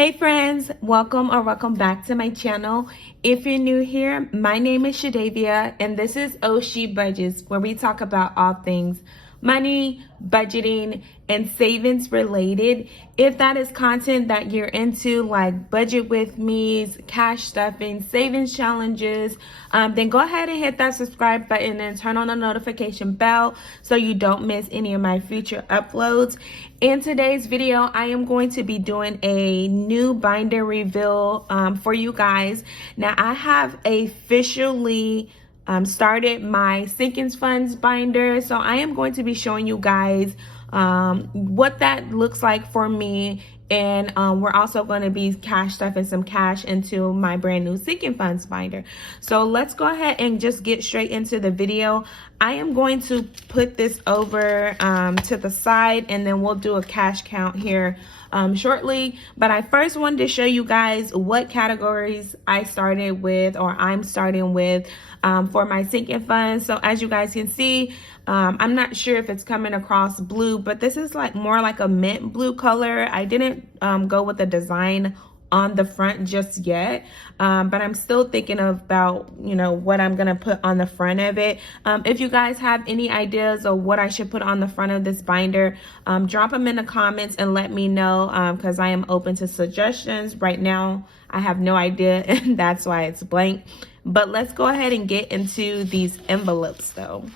Hey friends, welcome back to my channel. If you're new here, my name is Shadavia and this is Ohshebudgets, where we talk about all things money, budgeting, and savings related. If that is content that you're into, like budget with me's, cash stuffing, savings challenges, then go ahead and hit that subscribe button and turn on the notification bell so you don't miss any of my future uploads. In today's video, I am going to be doing a new binder reveal for you guys. Now, I have officially started my Sinkins Funds binder, so I am going to be showing you guys what that looks like for me, and we're also going to be cash stuffing some cash into my brand new Sinking Funds binder. So let's go ahead and just get straight into the video. I am going to put this over to the side, and then we'll do a cash count here shortly. But I first wanted to show you guys what categories I started with, or I'm starting with, for my sinking funds. So as you guys can see, I'm not sure if it's coming across blue, but this is like more like a mint blue color. I didn't go with the design on the front just yet, but I'm still thinking about, what I'm gonna put on the front of it. If you guys have any ideas of what I should put on the front of this binder, drop them in the comments and let me know, because I am open to suggestions. Right now I have no idea, and that's why it's blank. But let's go ahead and get into these envelopes though.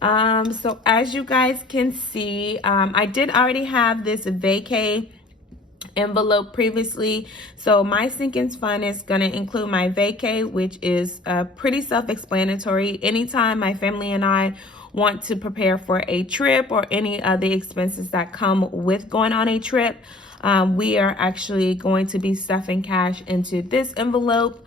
So as you guys can see, I did already have this vacay envelope previously. So my Sinkins Fund is going to include my vacay, which is pretty self-explanatory. Anytime my family and I want to prepare for a trip or any of the expenses that come with going on a trip, we are actually going to be stuffing cash into this envelope.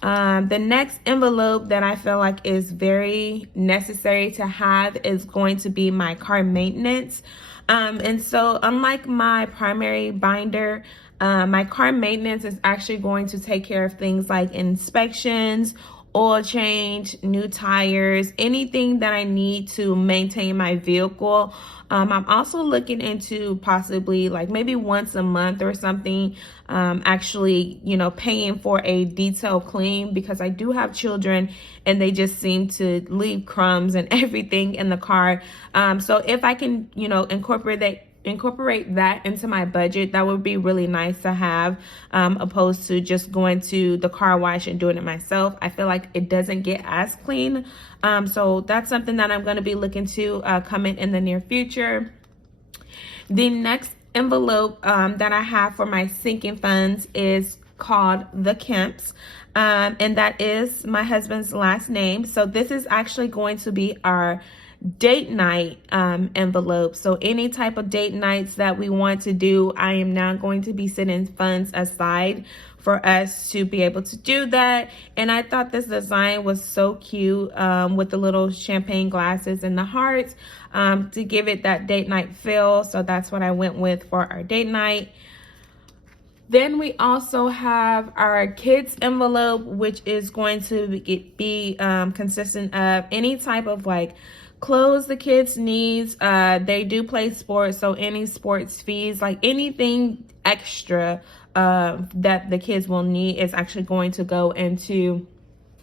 The next envelope that I feel like is very necessary to have is going to be my car maintenance. And so unlike my primary binder, my car maintenance is actually going to take care of things like inspections, oil change, new tires, anything that I need to maintain my vehicle. I'm also looking into possibly like maybe once a month or something, actually, paying for a detailed clean, because I do have children and they just seem to leave crumbs and everything in the car. So if I can, incorporate that into my budget, that would be really nice to have, opposed to just going to the car wash and doing it myself. I feel like it doesn't get as clean. So that's something that I'm going to be looking to come in the near future. The next envelope that I have for my sinking funds is called the Kemps, and that is my husband's last name. So this is actually going to be our date night envelope. So any type of date nights that we want to do, I am now going to be setting funds aside for us to be able to do that. And I thought this design was so cute, with the little champagne glasses and the hearts, to give it that date night feel. So that's what I went with for our date night. Then we also have our kids envelope, which is going to be consistent of any type of like clothes the kids needs. They do play sports, so any sports fees, like anything extra that the kids will need, is actually going to go into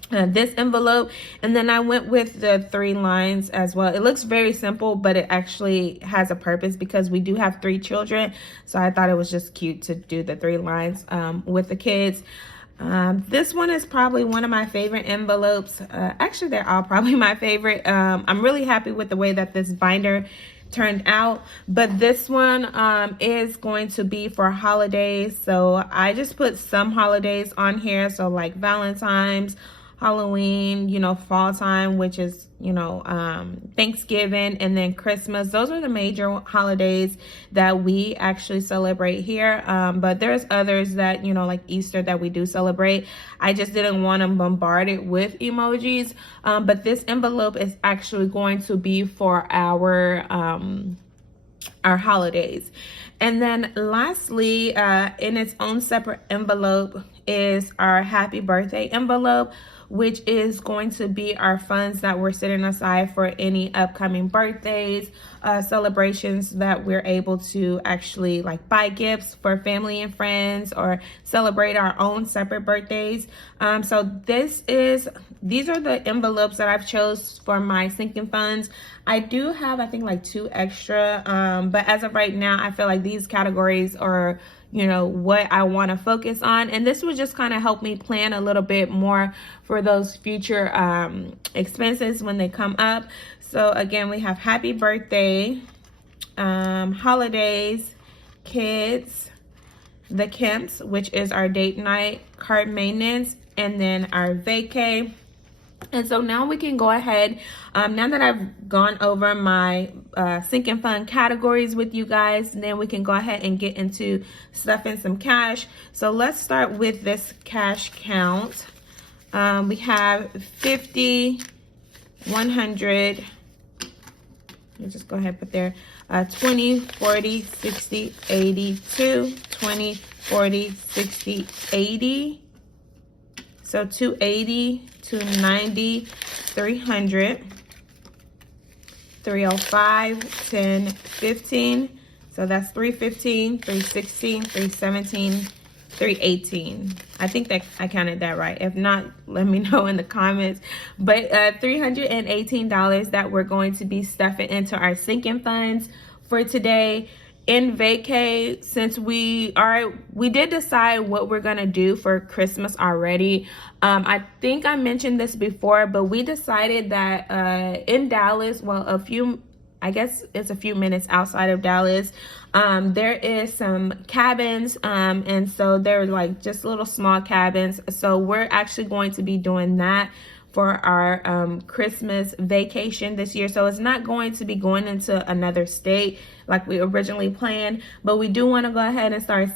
this envelope. And then I went with the 3 lines as well. It looks very simple, but it actually has a purpose because we do have 3 children. So I thought it was just cute to do the 3 lines with the kids. This one is probably one of my favorite envelopes. Actually, they're all probably my favorite. I'm really happy with the way that this binder turned out, but this one is going to be for holidays. So I just put some holidays on here, so like Valentine's, Halloween, fall time, which is, Thanksgiving, and then Christmas. Those are the major holidays that we actually celebrate here. But there's others that, like Easter, that we do celebrate. I just didn't want to bombard it with emojis. But this envelope is actually going to be for our holidays. And then lastly, in its own separate envelope is our happy birthday envelope, which is going to be our funds that we're setting aside for any upcoming birthdays, celebrations that we're able to actually like buy gifts for family and friends or celebrate our own separate birthdays. So these are the envelopes that I've chose for my sinking funds. I do have, I think, like 2 extra, but as of right now, I feel like these categories are, you know, what I want to focus on, and this would just kind of help me plan a little bit more for those future expenses when they come up. So again, we have happy birthday, holidays, kids, the Kemps, which is our date night, card maintenance, and then our vacay. And so now we can go ahead, now that I've gone over my sinking fund categories with you guys, then we can go ahead and get into stuffing some cash. So let's start with this cash count. We have 50, 100, let me just go ahead and put there, 20, 40, 60, 80, 2, 20, 40, 60, 80. So 280, 290, 300, 305, 10, 15. So that's 315, 316, 317, 318. I think that I counted that right. If not, let me know in the comments. But $318 that we're going to be stuffing into our sinking funds for today. In vacay, since we did decide what we're gonna do for Christmas already. I think I mentioned this before, but we decided that in Dallas, well, I guess it's a few minutes outside of Dallas, there is some cabins, and so they're like just little small cabins. So we're actually going to be doing that for our Christmas vacation this year. So it's not going to be going into another state like we originally planned, but we do want to go ahead and start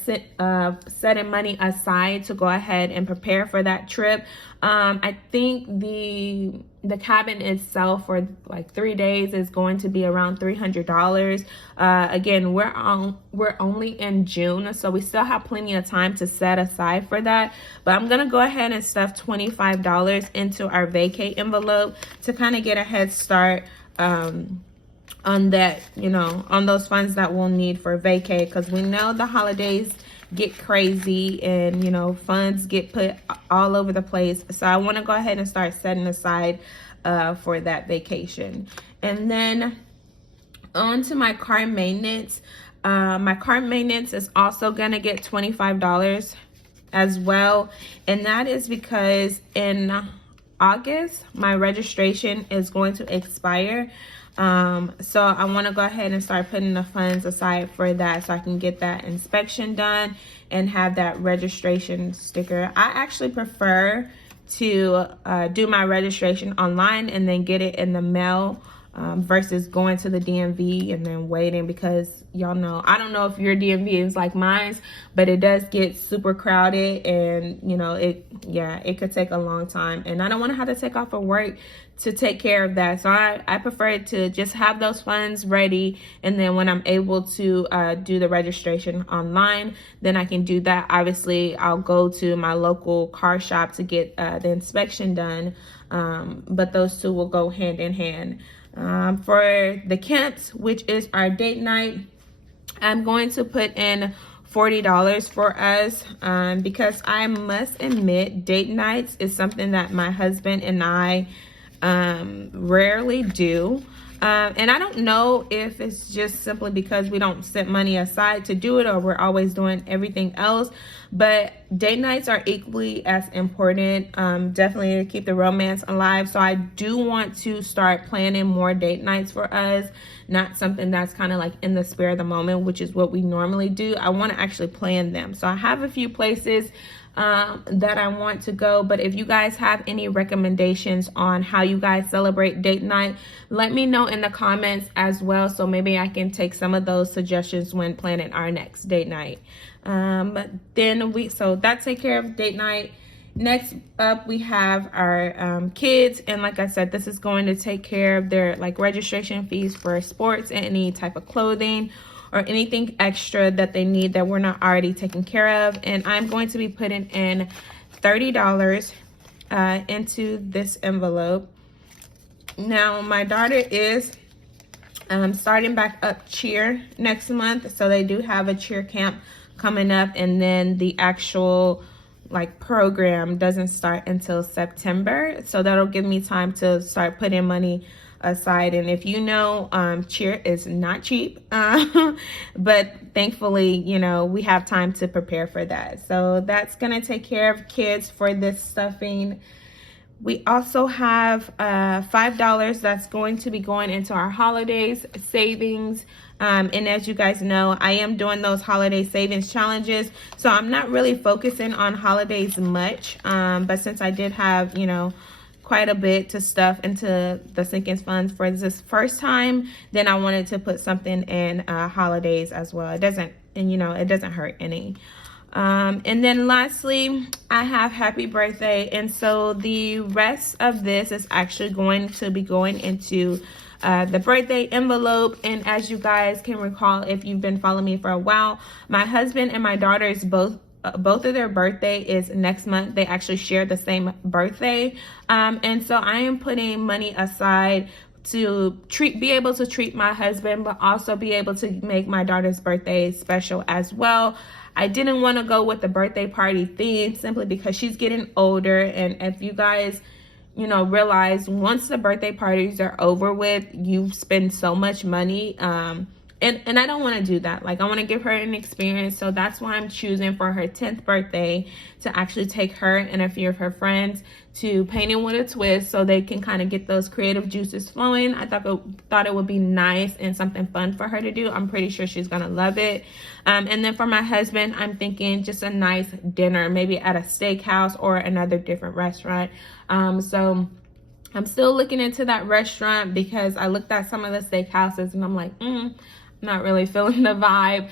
setting money aside to go ahead and prepare for that trip. I think the cabin itself for like 3 days is going to be around $300. Again, we're only in June, so we still have plenty of time to set aside for that. But I'm gonna go ahead and stuff $25 into our vacay envelope to kind of get a head start on that, you know, on those funds that we'll need for vacay, because we know the holidays get crazy and, you know, funds get put all over the place. So I want to go ahead and start setting aside for that vacation. And then on to my car maintenance. My car maintenance is also going to get $25 as well. And that is because in August, my registration is going to expire. So I want to go ahead and start putting the funds aside for that so I can get that inspection done and have that registration sticker. I actually prefer to do my registration online and then get it in the mail versus going to the DMV and then waiting, because y'all know, I don't know if your DMV is like mine's, but it does get super crowded, and you know, it could take a long time, and I don't want to have to take off of work to take care of that. So I prefer to just have those funds ready, and then when I'm able to do the registration online, then I can do that. Obviously, I'll go to my local car shop to get the inspection done, but those two will go hand in hand. For the Kemps, which is our date night, I'm going to put in $40 for us because I must admit, date nights is something that my husband and I rarely do. And I don't know if it's just simply because we don't set money aside to do it, or we're always doing everything else, but date nights are equally as important, definitely to keep the romance alive. So I do want to start planning more date nights for us, not something that's kind of like in the spur of the moment, which is what we normally do. I want to actually plan them. So I have a few places that I want to go, but if you guys have any recommendations on how you guys celebrate date night, let me know in the comments as well, so maybe I can take some of those suggestions when planning our next date night. So that take care of date night. Next up, we have our kids, and like I said, this is going to take care of their like registration fees for sports and any type of clothing or anything extra that they need that we're not already taking care of. And I'm going to be putting in $30 into this envelope. Now, my daughter is starting back up cheer next month, so they do have a cheer camp coming up, and then the actual like program doesn't start until September, so that'll give me time to start putting money aside. And if you know, cheer is not cheap, but thankfully, you know, we have time to prepare for that. So that's gonna take care of kids for this stuffing. We also have $5 that's going to be going into our holidays savings. And as you guys know, I am doing those holiday savings challenges. So I'm not really focusing on holidays much. But since I did have, you know, quite a bit to stuff into the sinking funds for this first time, then I wanted to put something in holidays as well. It doesn't, and you know, it doesn't hurt any. And then lastly, I have happy birthday. And so the rest of this is actually going to be going into the birthday envelope. And as you guys can recall, if you've been following me for a while, my husband and my daughters both of their birthday is next month. They actually share the same birthday. And so I am putting money aside to be able to treat my husband, but also be able to make my daughter's birthday special as well. I didn't want to go with the birthday party theme simply because she's getting older. And if you guys, you know, realize once the birthday parties are over with, you spend so much money. And I don't want to do that. Like, I want to give her an experience. So that's why I'm choosing for her 10th birthday to actually take her and a few of her friends to Painting with a Twist, so they can kind of get those creative juices flowing. I thought it would be nice and something fun for her to do. I'm pretty sure she's gonna love it. And then for my husband, I'm thinking just a nice dinner, maybe at a steakhouse or another different restaurant. So I'm still looking into that restaurant because I looked at some of the steakhouses and I'm like, not really feeling the vibe.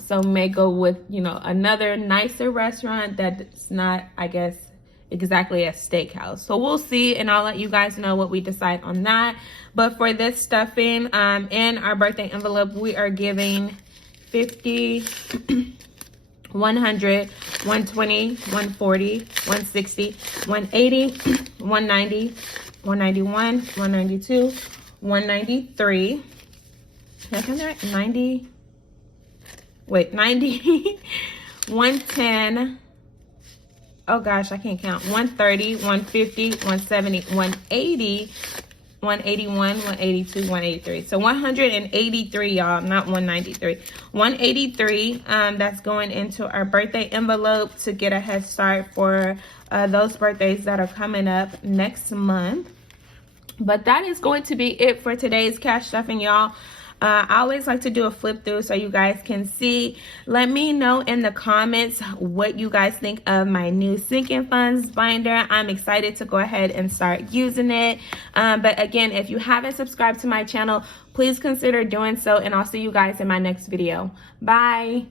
So may go with, you know, another nicer restaurant that's not, I guess, exactly a steakhouse. So we'll see, and I'll let you guys know what we decide on that. But for this stuffing, in our birthday envelope, we are giving 50, 100, 120, 140, 160, 180, 190, 191, 192, 193. I think they're at 90. Wait, 90, 110. Oh gosh, I can't count. 130, 150, 170, 180, 181, 182, 183. So 183, y'all, not 193. 183, that's going into our birthday envelope to get a head start for those birthdays that are coming up next month. But that is going to be it for today's cash stuffing, y'all. I always like to do a flip through so you guys can see. Let me know in the comments what you guys think of my new sinking funds binder. I'm excited to go ahead and start using it. But again, if you haven't subscribed to my channel, please consider doing so, and I'll see you guys in my next video. Bye.